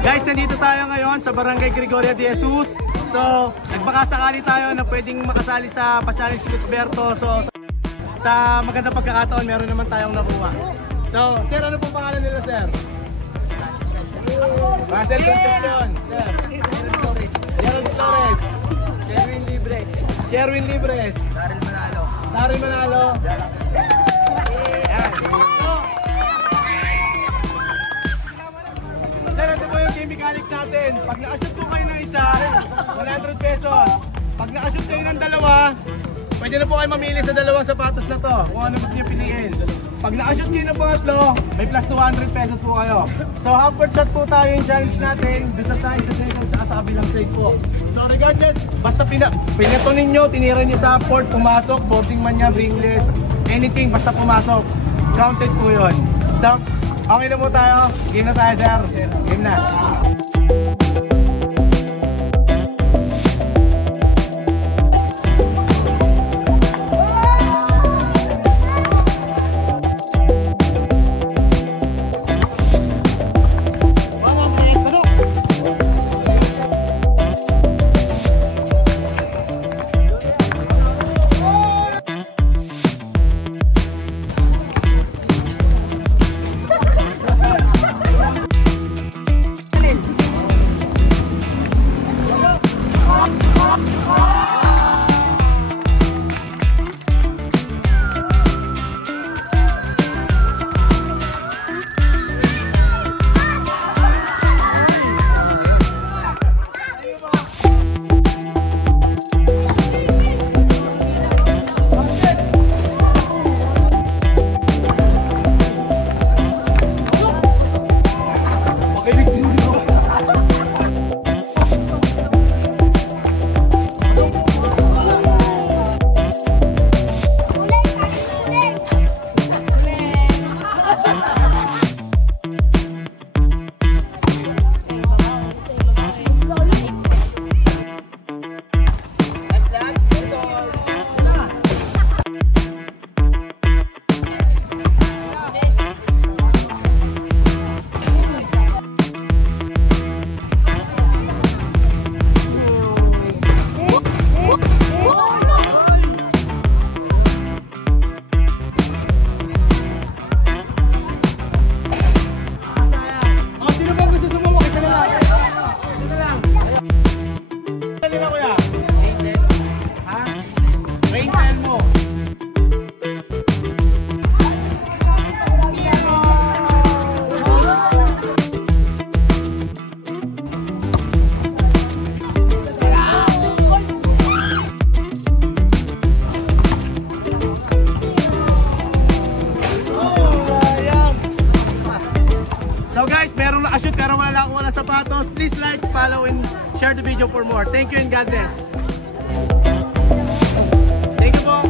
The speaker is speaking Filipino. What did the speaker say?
Guys, nandito tayo ngayon sa Barangay Gregoria de Jesus. So, nagpakasakali tayo na pwedeng makasali sa pa-challenge si Kutsberto. So, sa magandang pagkakataon, meron naman tayong nakuha. So, sir, ano pong pangalan nila, sir? Russell Concepcion, sir. Gerald Flores. Sherwin Libres. Sherwin Libres. Daryl Manalo. Daryl Manalo. Yan. So, sir, ito po yung game mechanics natin. Pag nakashoot po kayo ng isa, 100 pesos. Pag nakashoot kayo ng dalawa, pwede na po kayo mamili sa dalawang sapatos na to kung ano gusto nyo piliin. Pag nakashoot kayo ng pangatlo, may plus 200 pesos po kayo. So half-court shot po tayo yung challenge natin doon sa side, sa second, saka sa kabilang side po. So regardless, basta pinato ninyo, tinira nyo sa half-court, pumasok, boarding man yan, ringless, anything, basta pumasok. Counted po yun. So, okay na po tayo. Game na tayo, sir. Game na. So guys, merong nakashoot pero wala lang akong sapatos. Please like, follow, and share the video for more. Thank you and God bless. Thank you po.